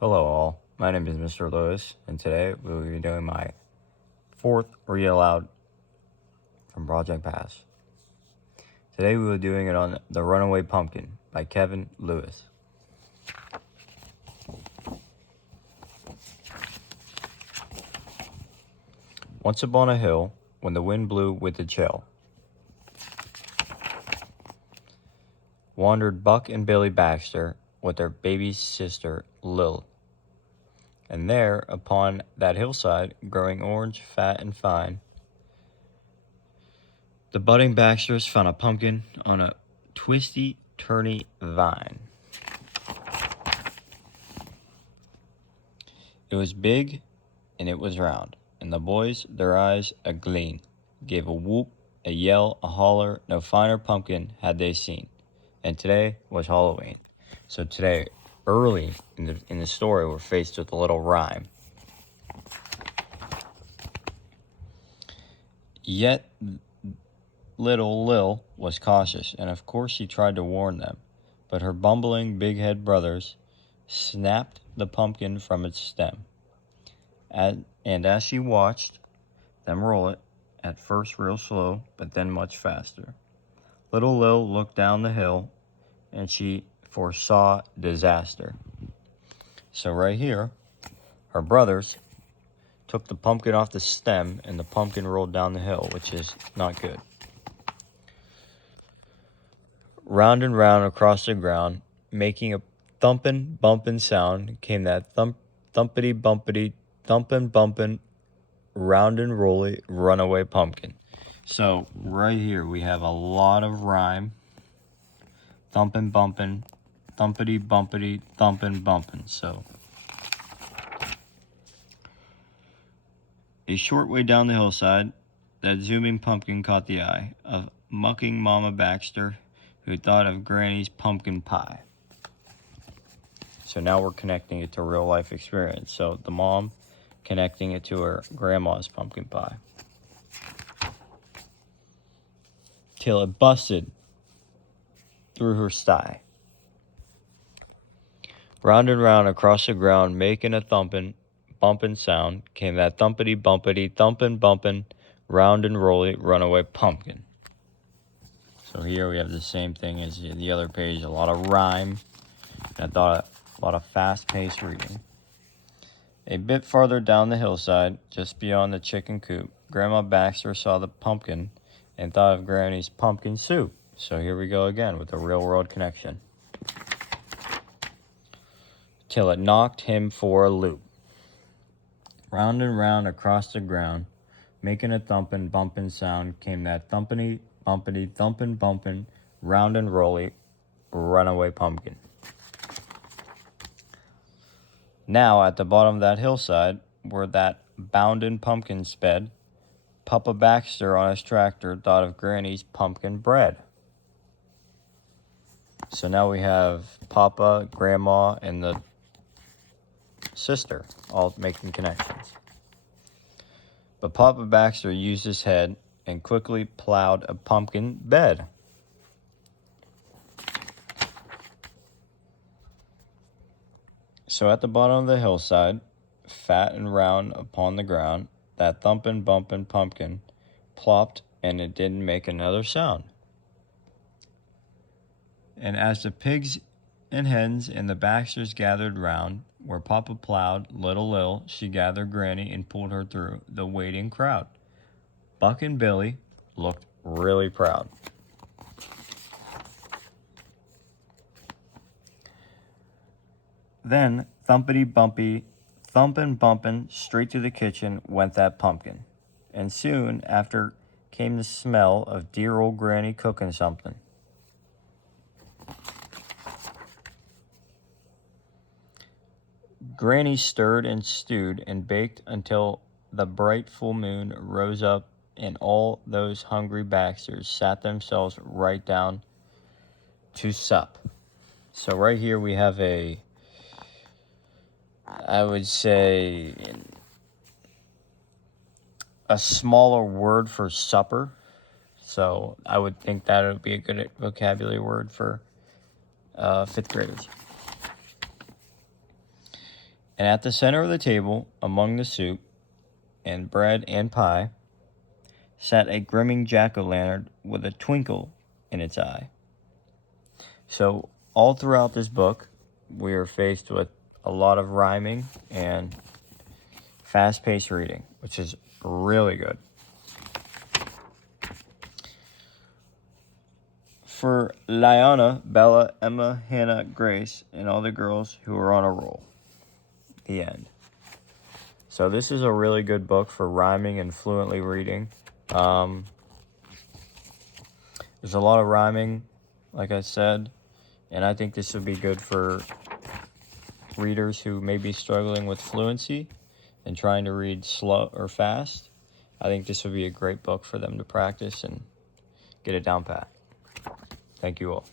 Hello all, my name is Mr. Lewis, and today we will be doing my fourth read aloud from Project Pass. Today we will be doing it on The Runaway Pumpkin by Kevin Lewis. Once upon a hill, when the wind blew with a chill, wandered Buck and Billy Baxter with their baby sister Lil. And there, upon that hillside, growing orange, fat, and fine, the budding Baxters found a pumpkin on a twisty, turny vine. It was big, and it was round, and the boys, their eyes agleam, gave a whoop, a yell, a holler. No finer pumpkin had they seen. And today was Halloween. So today, early in the story, we're faced with a little rhyme. Yet little Lil was cautious, and of course she tried to warn them, but her bumbling big-head brothers snapped the pumpkin from its stem. And as she watched them roll it, at first real slow, but then much faster, little Lil looked down the hill, and she foresaw disaster. So right here, her brothers took the pumpkin off the stem, and the pumpkin rolled down the hill, which is not good. Round and round across the ground, making a thumpin', bumpin' sound, came that thumpity, bumpity, thumpin', bumpin', round and rolly, runaway pumpkin. So right here we have a lot of rhyme. Thumpin', bumpin', thumpity, bumpity, thumpin', bumpin'. So a short way down the hillside, that zooming pumpkin caught the eye of mucking Mama Baxter, who thought of Granny's pumpkin pie. So now we're connecting it to real life experience. So the mom connecting it to her grandma's pumpkin pie. Till it busted through her sty. Round and round across the ground, making a thumpin', bumpin' sound, came that thumpity, bumpity, thumpin', bumpin', round and rolly, runaway pumpkin. So here we have the same thing as the other page, a lot of rhyme, and I thought a lot of fast-paced reading. A bit farther down the hillside, just beyond the chicken coop, Grandma Baxter saw the pumpkin and thought of Granny's pumpkin soup. So here we go again with a real-world connection. Till it knocked him for a loop. Round and round across the ground, making a thumpin', bumpin' sound, came that thumpity, bumpity, thumpin', bumpin', round and rolly, runaway pumpkin. Now, at the bottom of that hillside, where that boundin' pumpkin sped, Papa Baxter on his tractor thought of Granny's pumpkin bread. So now we have Papa, Grandma, and the sister all making connections. But Papa Baxter used his head and quickly plowed a pumpkin bed. So at the bottom of the hillside, fat and round upon the ground, that thumpin', bumpin' pumpkin plopped, and it didn't make another sound. And as the pigs and hens and the Baxters gathered round, where Papa plowed little Lil, she gathered Granny and pulled her through the waiting crowd. Buck and Billy looked really proud. Then, thumpity bumpy, thumpin' bumpin', straight to the kitchen went that pumpkin. And soon after came the smell of dear old Granny cooking something. Granny stirred and stewed and baked until the bright full moon rose up, and all those hungry Baxters sat themselves right down to sup. So right here we have I would say, a smaller word for supper. So I would think that would be a good vocabulary word for fifth graders. And at the center of the table, among the soup and bread and pie, sat a grimming jack-o'-lantern with a twinkle in its eye. So all throughout this book, we are faced with a lot of rhyming and fast-paced reading, which is really good. For Liana, Bella, Emma, Hannah, Grace, and all the girls who are on a roll. The end. So this is a really good book for rhyming and fluently reading. There's a lot of rhyming, like I said, and I think this would be good for readers who may be struggling with fluency and trying to read slow or fast. I think this would be a great book for them to practice and get it down pat. Thank you all.